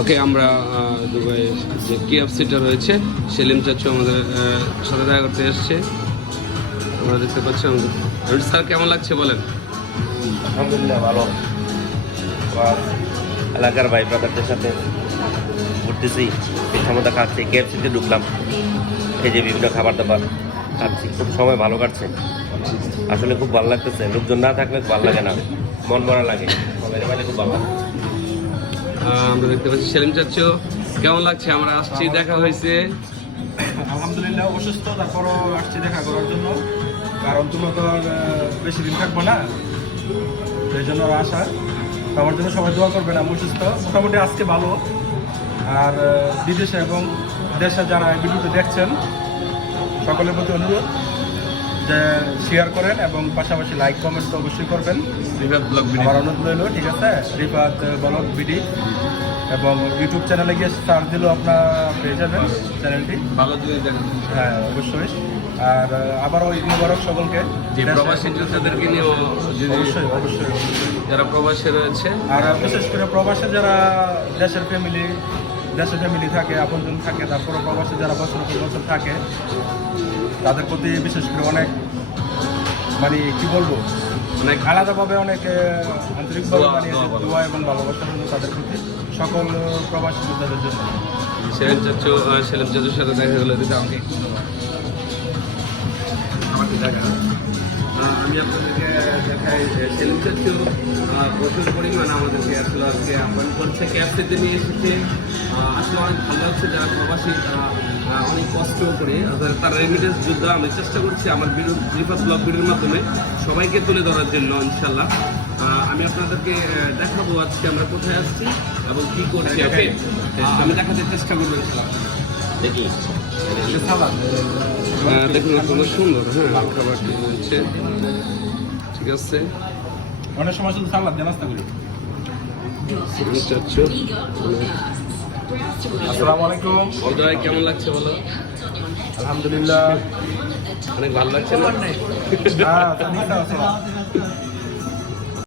ওকে, আমরা দুবাই যে কেএফসিটা রয়েছে, সেলিম চাচু আমাদের সাথে দেখা করতে এসছে। আমরা দেখতে পাচ্ছি আমাদের স্যার, কেমন লাগছে বলেন? আলহামদুলিল্লাহ ভালো। এলাকার ভাই ব্রাদারদের সাথে ঘুরতেছি। পিঠা মতো খাচ্ছি কেএফসিতে ঢুকলাম। এই যে বিভিন্ন খাবার দাবার খাচ্ছি, খুব সময় ভালো কাটছে। আসলে খুব ভালো লাগতেছে। লোকজন না থাকলে ভালো লাগে না। মন মরা লাগে। সবাই খুব ভালো লাগে। আমরা দেখতে পাচ্ছি সেলিম চাচ্ছ কেমন লাগছে? আমরা আসছি দেখা হয়েছে। আলহামদুলিল্লাহ অসুস্থ তারপরও আসছি দেখা করার জন্য। কারণ তুমি তো বেশি দিন থাকব না। সেই জন্য আর আসা। আমার জন্য সবাই দোয়া করবে না অসুস্থ। মোটামুটি আজকে ভালো। আর বিদেশে এবং দেশে যারা এই ভিডিওতে দেখছেন সকলের প্রতি অনুরোধ। শেয়ার করেন এবং পাশাপাশি লাইক কমেন্ট তো অবশ্যই করবেন। আমার অনুরোধ রইল ঠিক আছে? রিফাত বলক বিডি এবং ইউটিউব চ্যানেলে গিয়ে সার্চ দিলেও আপনার পেয়ে যাবেন চ্যানেলটি ভালো হ্যাঁ অবশ্যই। আর আবারও ঈদ মুবারক সকলকে। প্রবাসী যোদ্ধাদেরকে নিয়েও অবশ্যই অবশ্যই। যারা প্রবাসী রয়েছে। আর বিশেষ করে প্রবাসে যারা দেশের ফ্যামিলি দেশের ফ্যামিলি থাকে আপনজন থাকে তারপরে প্রবাসে যারা বছর বছর থাকে তাদের প্রতি বিশেষ করে অনেক মানে কি বলব অনেক আলাদাভাবে অনেক আন্তরিকভাবে মানে দোয়া এবং ভালোবাসা রইল তাদের প্রতি সকল প্রবাসী তাদের জন্য। সেলেন চাচু সেলেন সেলিম চাচুর সাথে দেখা গেলো আমাকে আমি আপনাদেরকে দেখাই যে সেলিম প্রচুর পরিমাণ আমাদেরকে আসলে আজকে আহ্বান করছে ক্যাফেতে নিয়ে এসেছে। আসলে অনেক ভালো লাগছে যারা প্রবাসী অনেক কষ্ট করে তার রেমিটেন্স যুদ্ধ আমি চেষ্টা করছি আমার বিরুদ্ধ ব্লগ ভিডিওর মাধ্যমে সবাইকে তুলে ধরার জন্য ইনশাল্লাহ আমি আপনাদেরকে দেখাবো আজকে আমরা কোথায় আসছি এবং কি করছি। আমি দেখাতে চেষ্টা করব ইনশাল্লাহ দেখি। হ্যাঁ, দেখুন কত সুন্দর হ্যাঁ খাবারটি রয়েছে ঠিক আছে। অনেক সময় শুধু সালাদ দিয়ে নাস্তা করি। আসসালামু আলাইকুম। বলদাই কেমন লাগছে বলো? আলহামদুলিল্লাহ। অনেক ভালো লাগছে না? হ্যাঁ।